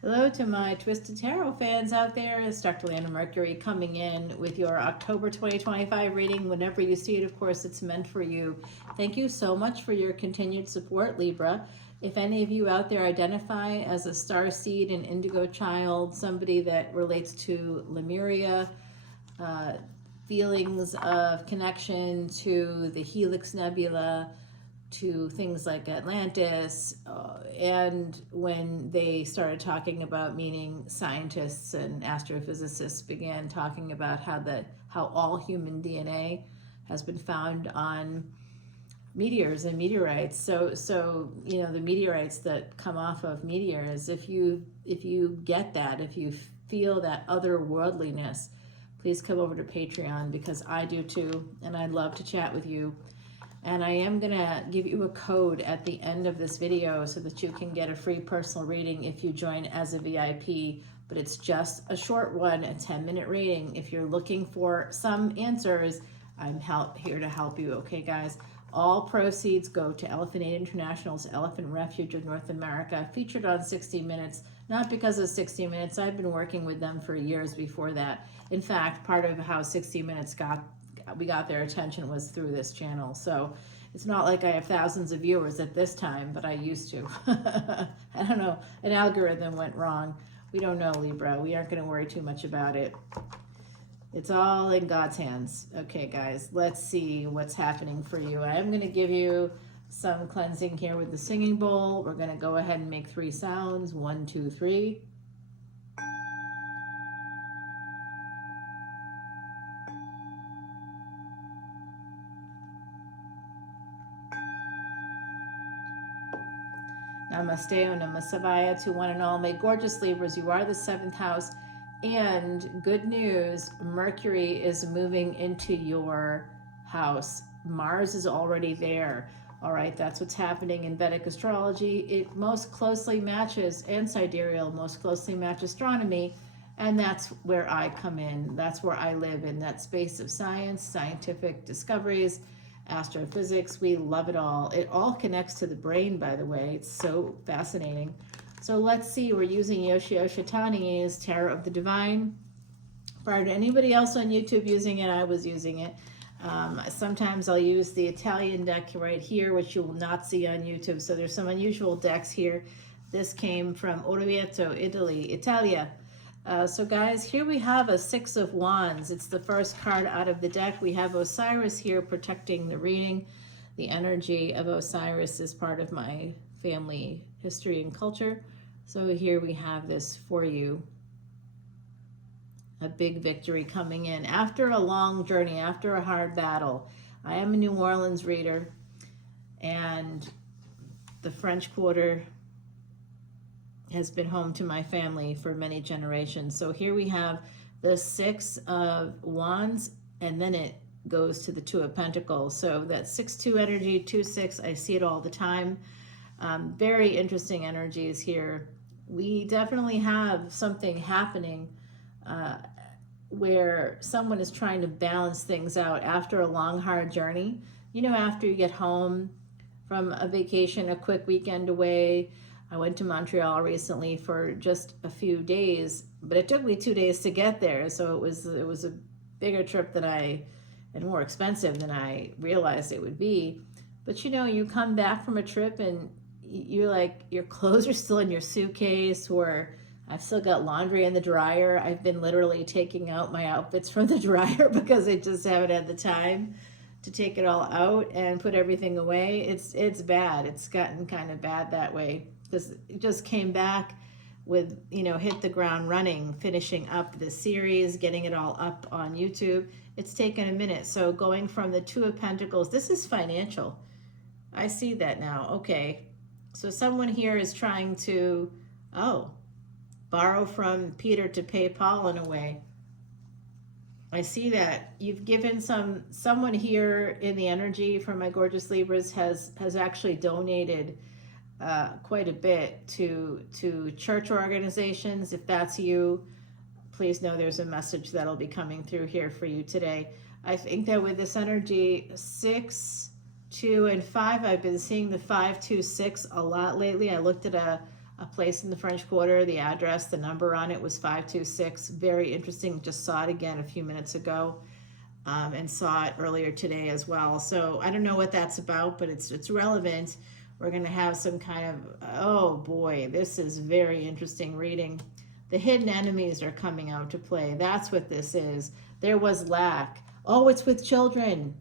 Hello to my Twisted Tarot fans out there. It's Dr. Leona Mercury coming in with your October 2025 reading. Whenever you see it, of course, it's meant for you. Thank you so much for your continued support, Libra. If any of you out there identify as a star seed, an indigo child, somebody that relates to Lemuria, feelings of connection to the Helix Nebula, to things like Atlantis, and when they started talking about, meaning scientists and astrophysicists began talking about how all human DNA has been found on meteors and meteorites. So you know, the meteorites that come off of meteors, if you get that, if you feel that otherworldliness, please come over to Patreon, because I do too, and I'd love to chat with you. And I am going to give you a code at the end of this video so that you can get a free personal reading if you join as a VIP. But it's just a short one, a 10-minute reading. If you're looking for some answers, I'm here to help you. Okay, guys? All proceeds go to Elephant Aid International's Elephant Refuge of North America, featured on 60 Minutes. Not because of 60 Minutes. I've been working with them for years before that. In fact, part of how 60 Minutes we got their attention was through this channel. So it's not like I have thousands of viewers at this time, but I used to. I don't know, an algorithm went wrong. We don't know, Libra. We aren't going to worry too much about it. It's all in God's hands. Okay, guys, let's see what's happening for you. I am going to give you some cleansing here with the singing bowl. We're going to go ahead and make 3 sounds. 1, 2, 3. Namaste and Namasavaya to one and all. May gorgeous Libras, you are the 7th house. And good news, Mercury is moving into your house. Mars is already there. All right, that's what's happening in Vedic Astrology. It most closely matches, and sidereal most closely match astronomy. And that's where I come in. That's where I live, in that space of science, scientific discoveries, astrophysics. We love it all. It all connects to the brain, by the way. It's so fascinating. So let's see. We're using Yoshio Shitani's Tarot of the Divine. Prior to anybody else on YouTube using it, I was using it. Sometimes I'll use the Italian deck right here, which you will not see on YouTube. So there's some unusual decks here. This came from Orvieto, Italy, Italia. So guys, here we have a 6 of Wands. It's the first card out of the deck. We have Osiris here protecting the reading. The energy of Osiris is part of my family history and culture. So here we have this for you. A big victory coming in after a long journey, after a hard battle. I am a New Orleans reader, and the French Quarter has been home to my family for many generations. So here we have the 6 of Wands, and then it goes to the 2 of Pentacles. So that 6-2 energy, 2-6, I see it all the time. Very interesting energies here. We definitely have something happening where someone is trying to balance things out after a long, hard journey. You know, after you get home from a vacation, a quick weekend away. I went to Montreal recently for just a few days, but it took me 2 days to get there. So it was a bigger trip and more expensive than I realized it would be. But you know, you come back from a trip and you're like, your clothes are still in your suitcase, or I've still got laundry in the dryer. I've been literally taking out my outfits from the dryer because I just haven't had the time to take it all out and put everything away. It's bad. It's gotten kind of bad that way, because it just came back with, you know, hit the ground running, finishing up the series, getting it all up on YouTube. It's taken a minute. So going from the 2 of Pentacles, this is financial. I see that now. Okay. So someone here is trying to, borrow from Peter to pay Paul in a way. I see that you've given someone here in the energy for my gorgeous Libras has actually donated quite a bit to church organizations. If that's you, please know there's a message that'll be coming through here for you today. I think that with this energy, 6, 2, and 5, I've been seeing the 5, 2, 6 a lot lately. I looked at a a place in the French Quarter. The address, the number on it was 526. Very interesting. Just saw it again a few minutes ago, and saw it earlier today as well. So I don't know what that's about, but it's relevant. We're going to have some kind of, oh boy, this is very interesting reading. The hidden enemies are coming out to play. That's what this is. There was lack. Oh, it's with children.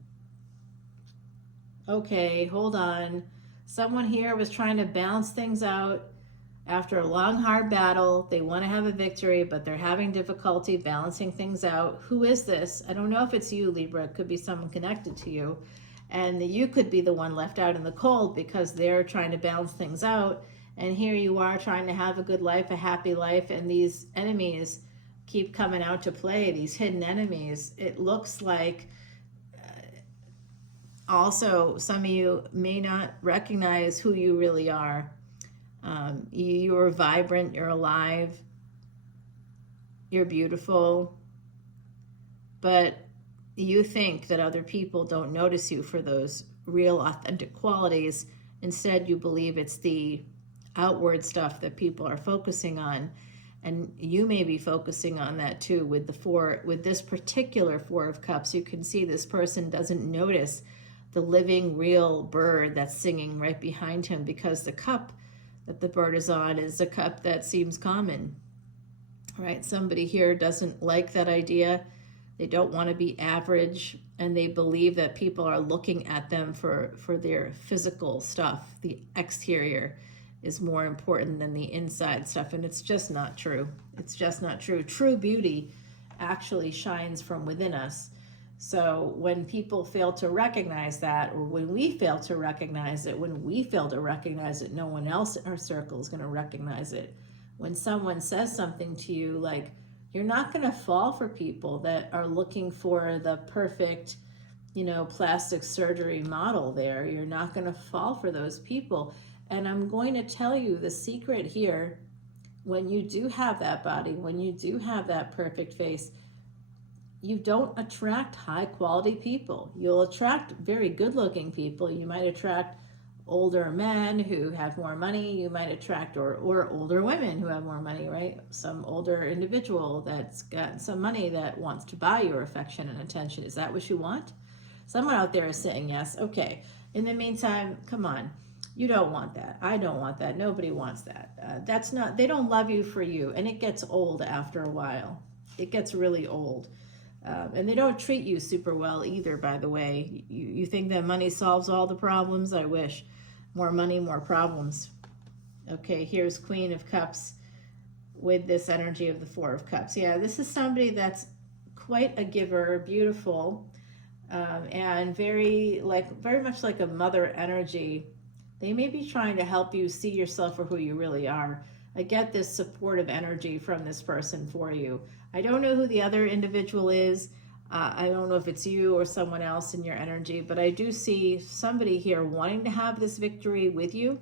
Okay, hold on. Someone here was trying to balance things out after a long, hard battle. They want to have a victory, but they're having difficulty balancing things out. Who is this? I don't know if it's you, Libra. It could be someone connected to you. And you could be the one left out in the cold because they're trying to balance things out. And here you are trying to have a good life, a happy life, and these enemies keep coming out to play, these hidden enemies. It looks like also some of you may not recognize who you really are. You're vibrant, you're alive, you're beautiful, but you think that other people don't notice you for those real authentic qualities. Instead, you believe it's the outward stuff that people are focusing on, and you may be focusing on that too. With this particular Four of Cups, you can see this person doesn't notice the living real bird that's singing right behind him, because the cup that the bird is on is a cup that seems common, right? Somebody here doesn't like that idea. They don't want to be average, and they believe that people are looking at them for their physical stuff. The exterior is more important than the inside stuff, and it's just not true. It's just not true. True beauty actually shines from within us. So when people fail to recognize that, or when we fail to recognize it, no one else in our circle is going to recognize it. When someone says something to you, like, you're not going to fall for people that are looking for the perfect, plastic surgery model there. You're not going to fall for those people. And I'm going to tell you the secret here. When you do have that body, when you do have that perfect face, you don't attract high quality people. You'll attract very good looking people. You might attract older men who have more money. You might attract or older women who have more money, right? Some older individual that's got some money that wants to buy your affection and attention. Is that what you want? Someone out there is saying yes. Okay. In the meantime, come on. You don't want that. I don't want that. Nobody wants that. They don't love you for you. And it gets old after a while. It gets really old. And they don't treat you super well either, by the way. You think that money solves all the problems? I wish. More money, more problems. Okay, here's Queen of Cups with this energy of the Four of Cups. Yeah, this is somebody that's quite a giver, beautiful, and very much like a mother energy. They may be trying to help you see yourself for who you really are. I get this supportive energy from this person for you. I don't know who the other individual is. I don't know if it's you or someone else in your energy, but I do see somebody here wanting to have this victory with you,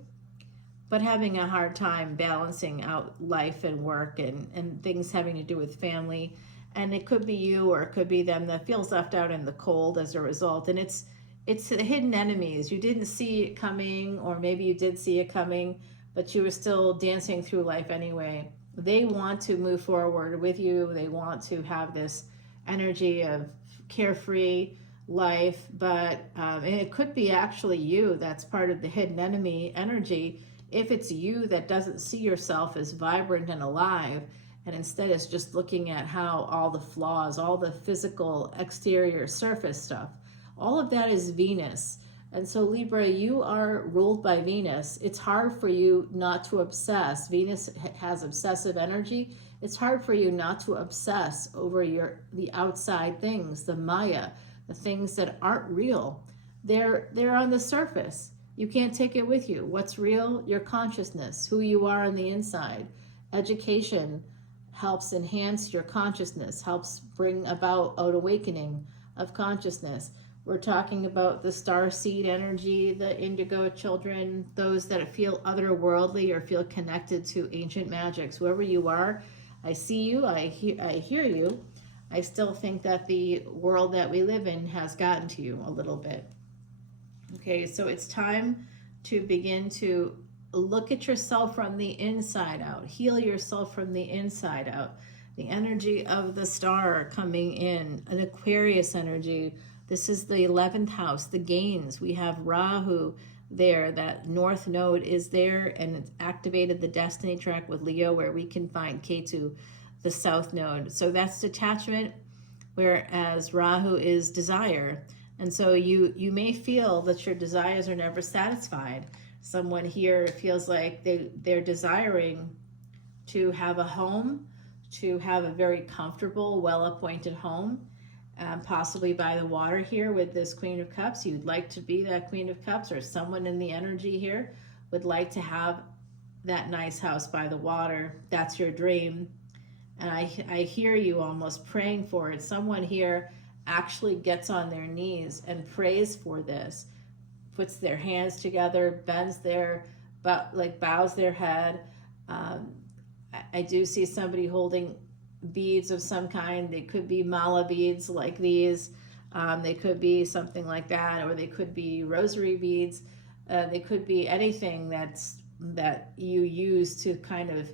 but having a hard time balancing out life and work and things having to do with family. And it could be you, or it could be them that feels left out in the cold as a result. And it's the hidden enemies. You didn't see it coming, or maybe you did see it coming, but you were still dancing through life anyway. They want to move forward with you. They want to have this energy of carefree life, but and it could be actually you that's part of the hidden enemy energy. If it's you that doesn't see yourself as vibrant and alive, and instead is just looking at how all the flaws, all the physical exterior surface stuff, all of that is Venus. And so Libra, you are ruled by Venus. It's hard for you not to obsess. Venus has obsessive energy. It's hard for you not to obsess over the outside things, the Maya, the things that aren't real. They're on the surface. You can't take it with you. What's real? Your consciousness, who you are on the inside. Education helps enhance your consciousness, helps bring about an awakening of consciousness. We're talking about the star seed energy, the indigo children, those that feel otherworldly or feel connected to ancient magics. Whoever you are, I see you, I hear you. I still think that the world that we live in has gotten to you a little bit. Okay, so it's time to begin to look at yourself from the inside out. Heal yourself from the inside out. The energy of the star coming in, an Aquarius energy. This is the 11th house, the gains. We have Rahu there. That north node is there, and it's activated the destiny track with Leo, where we can find Ketu, the south node. So that's detachment, whereas Rahu is desire. And so you may feel that your desires are never satisfied. Someone here feels like they're desiring to have a home, to have a very comfortable, well-appointed home, possibly by the water here with this Queen of Cups. You'd like to be that Queen of Cups, or someone in the energy here would like to have that nice house by the water. That's your dream. And I hear you almost praying for it. Someone here actually gets on their knees and prays for this, puts their hands together, bends their, bows their head. I do see somebody holding beads of some kind. They could be mala beads like these. They could be something like that, or they could be rosary beads. They could be anything that you use to kind of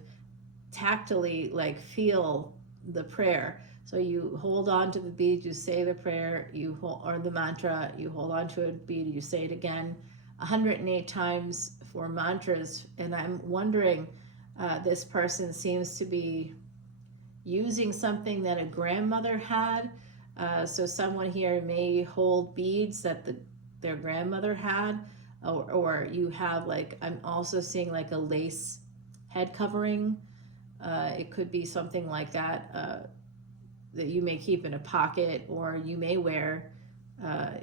tactily feel the prayer. So you hold on to the bead, you say the prayer, or the mantra, you hold on to a bead, you say it again 108 times for mantras. And I'm wondering, this person seems to be using something that a grandmother had. So someone here may hold beads that their grandmother had, or you have I'm also seeing a lace head covering. It could be something like that, that you may keep in a pocket, or you may wear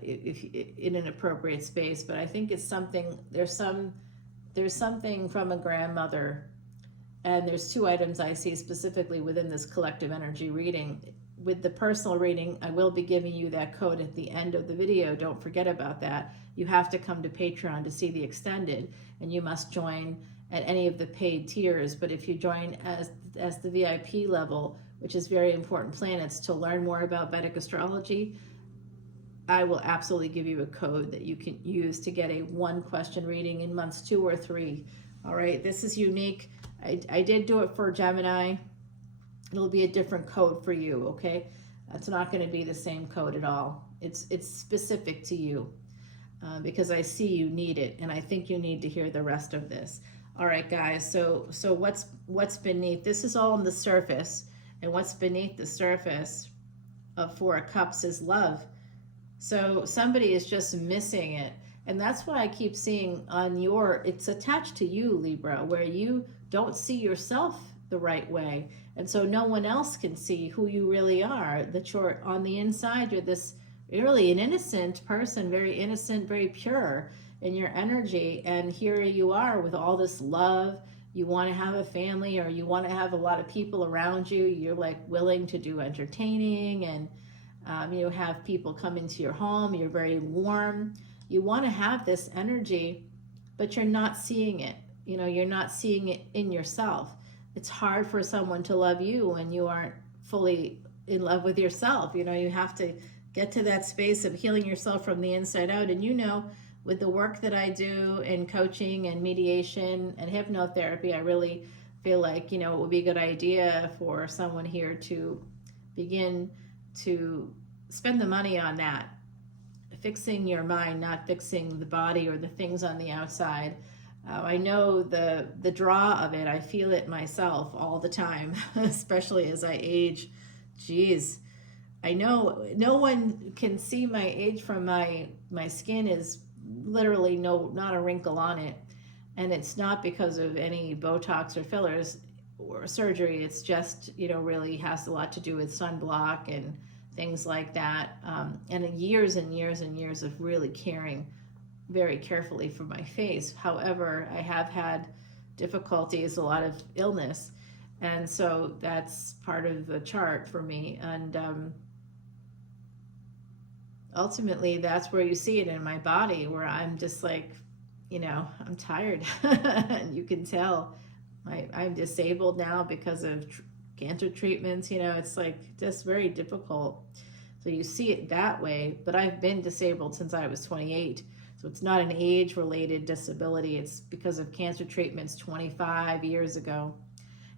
if in an appropriate space. But I think it's something, there's something from a grandmother. And there's two items I see specifically within this collective energy reading. With the personal reading, I will be giving you that code at the end of the video. Don't forget about that. You have to come to Patreon to see the extended, and you must join at any of the paid tiers. But if you join as the VIP level, which is very important planets, to learn more about Vedic astrology, I will absolutely give you a code that you can use to get a 1-question reading in months 2 or 3. All right, this is unique. I did do it for Gemini. It'll be a different code for you, okay? It's not going to be the same code at all. It's specific to you, because I see you need it, and I think you need to hear the rest of this. All right, guys, so what's beneath? This is all on the surface, and what's beneath the surface of 4 of Cups is love. So somebody is just missing it. And that's what I keep seeing on it's attached to you, Libra, where you don't see yourself the right way. And so no one else can see who you really are, that you're on the inside, you're this really an innocent person, very innocent, very pure in your energy. And here you are with all this love. You want to have a family, or you want to have a lot of people around you. You're willing to do entertaining, and you have people come into your home. You're very warm. You want to have this energy, but you're not seeing it. You're not seeing it in yourself. It's hard for someone to love you when you aren't fully in love with yourself. You have to get to that space of healing yourself from the inside out. And with the work that I do in coaching and mediation and hypnotherapy, I really feel like, it would be a good idea for someone here to begin to spend the money on that. Fixing your mind, not fixing the body or the things on the outside. I know the draw of it. I feel it myself all the time, especially as I age. Geez, I know no one can see my age from my skin is literally not a wrinkle on it. And it's not because of any Botox or fillers or surgery. It's just, really has a lot to do with sunblock and things like that, and years and years and years of really caring very carefully for my face. However, I have had difficulties, a lot of illness, and so that's part of the chart for me. And ultimately, that's where you see it in my body, where I'm just I'm tired, and you can tell I'm disabled now because of cancer treatments. It's just very difficult. So you see it that way, but I've been disabled since I was 28. So it's not an age-related disability. It's because of cancer treatments 25 years ago.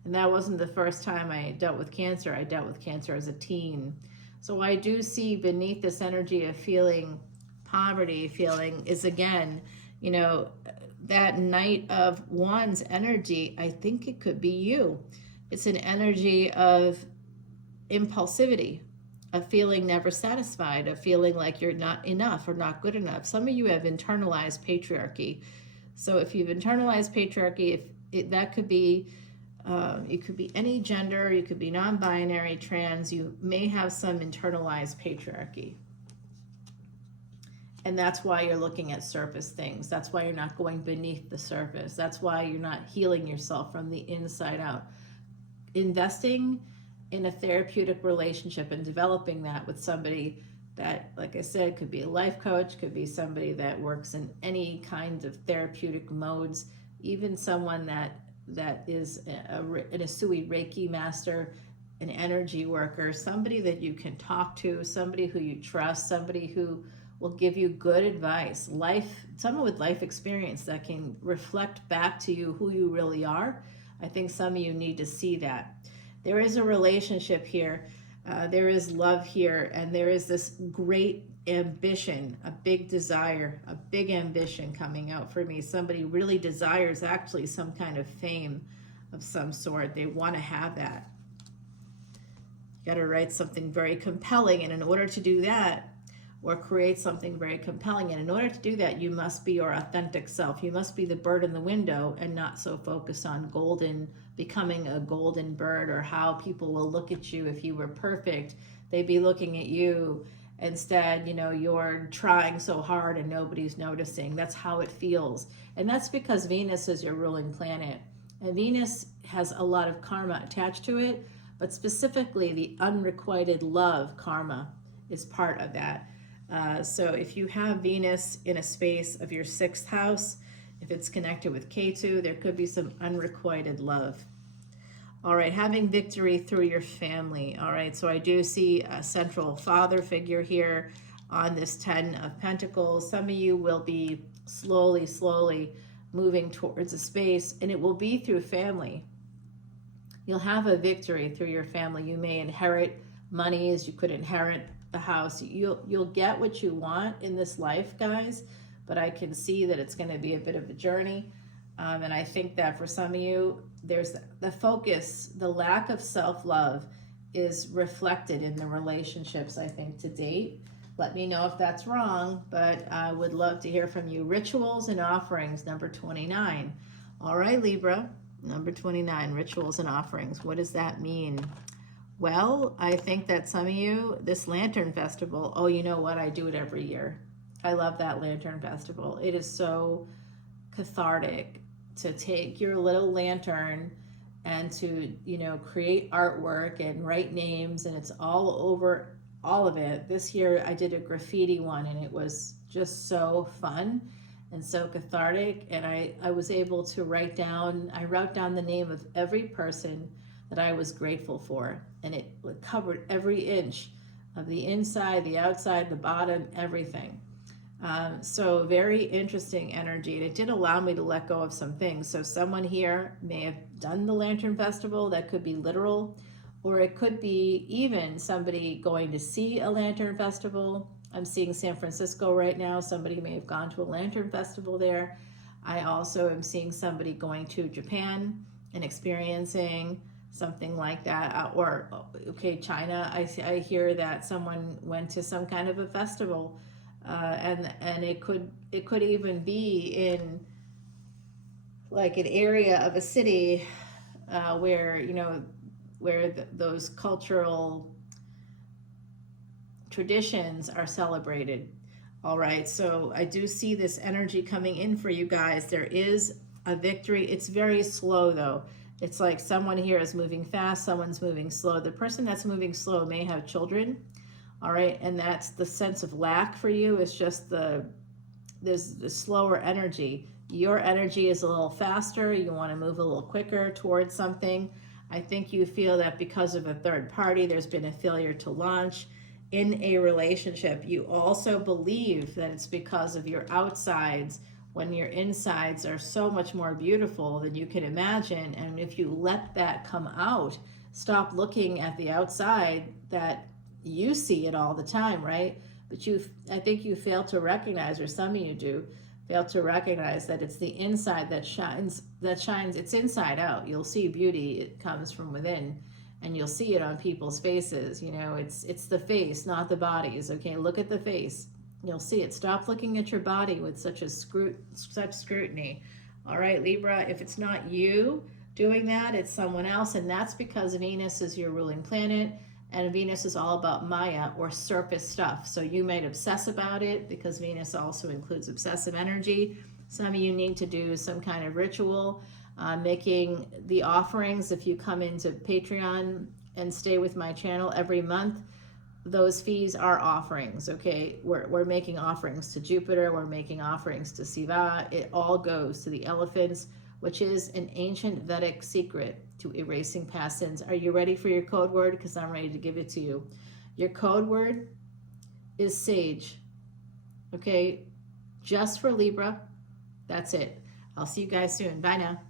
And that wasn't the first time I dealt with cancer. I dealt with cancer as a teen. So I do see beneath this energy of feeling poverty, feeling is again, you know, that Knight of Wands energy. I think it could be you. It's an energy of impulsivity, of feeling never satisfied, of feeling like you're not enough or not good enough. Some of you have internalized patriarchy. So if you've internalized patriarchy, that could be, it could be any gender, you could be non-binary, trans, you may have some internalized patriarchy. And that's why you're looking at surface things. That's why you're not going beneath the surface. That's why you're not healing yourself from the inside out. Investing in a therapeutic relationship and developing that with somebody that, like I said, could be a life coach, could be somebody that works in any kind of therapeutic modes, even someone that is an Asui Reiki master, an energy worker, somebody that you can talk to, somebody who you trust, somebody who will give you good advice, someone with life experience that can reflect back to you who you really are. I think some of you need to see that. There is a relationship here, there is love here, and there is this great ambition, a big desire, a big ambition coming out for me. Somebody really desires actually some kind of fame of some sort. They want to have that. You got to write something very compelling, and in order to do that, or create something very compelling, and in order to do that, you must be your authentic self. You must be the bird in the window and not so focused on becoming a golden bird, or how people will look at you. If you were perfect, they'd be looking at you. Instead, you know, you're trying so hard and nobody's noticing. That's how it feels. And that's because Venus is your ruling planet. And Venus has a lot of karma attached to it, but specifically the unrequited love karma is part of that. So if you have Venus in a space of your 6th house, if it's connected with Ketu, there could be some unrequited love. All right, having victory through your family. All right, so I do see a central father figure here on this 10 of Pentacles. Some of you will be slowly moving towards a space, and it will be through family. You'll have a victory through your family. You may inherit monies. You could inherit the house. You'll get what you want in this life, guys, but I can see that it's going to be a bit of a journey. And I think that for some of you, there's the focus, the lack of self-love is reflected in the relationships, I think, to date. Let me know if that's wrong, but I would love to hear from you. Rituals and offerings, number 29. All right, Libra, number 29, rituals and offerings. What does that mean? Well, I think that some of you, this Lantern Festival, oh, you know what? I do it every year. I love that Lantern Festival. It is so cathartic to take your little lantern and to, you know, create artwork and write names, and it's all over all of it. This year I did a graffiti one, and it was just so fun and so cathartic, and I was able to wrote down the name of every person that I was grateful for, and it covered every inch of the inside, the outside, the bottom, everything. So very interesting energy, and it did allow me to let go of some things. So someone here may have done the Lantern Festival. That could be literal, or it could be even somebody going to see a Lantern Festival. I'm seeing San Francisco right now. Somebody may have gone to a Lantern Festival there. I also am seeing somebody going to Japan and experiencing something like that, or okay, China. I hear that someone went to some kind of a festival, and it could even be in like an area of a city where, you know, where those cultural traditions are celebrated. All right, so I do see this energy coming in for you guys. There is a victory. It's very slow though. It's like someone here is moving fast, someone's moving slow. The person that's moving slow may have children, all right? And that's the sense of lack for you. It's just there's the slower energy. Your energy is a little faster. You want to move a little quicker towards something. I think you feel that because of a third party, there's been a failure to launch, in a relationship. You also believe that it's because of your outsides when your insides are so much more beautiful than you can imagine. And if you let that come out, stop looking at the outside, that you see it all the time, right? But I think you fail to recognize, or some of you do fail to recognize, that it's the inside that shines. It's inside out. You'll see beauty, it comes from within, and you'll see it on people's faces. You know, it's the face, not the bodies. Okay, look at the face. You'll see it. Stop looking at your body with such scrutiny. All right, Libra, if it's not you doing that, it's someone else, and that's because Venus is your ruling planet, and Venus is all about Maya, or surface stuff. So you might obsess about it, because Venus also includes obsessive energy. Some of you need to do some kind of ritual, making the offerings. If you come into Patreon and stay with my channel every month, those fees are offerings. Okay, we're making offerings to Jupiter, we're making offerings to Shiva. It all goes to the elephants, which is an ancient Vedic secret to erasing past sins. Are you ready for your code word? Because I'm ready to give it to you. Your code word is sage. Okay, just for Libra. That's it. I'll see you guys soon. Bye now.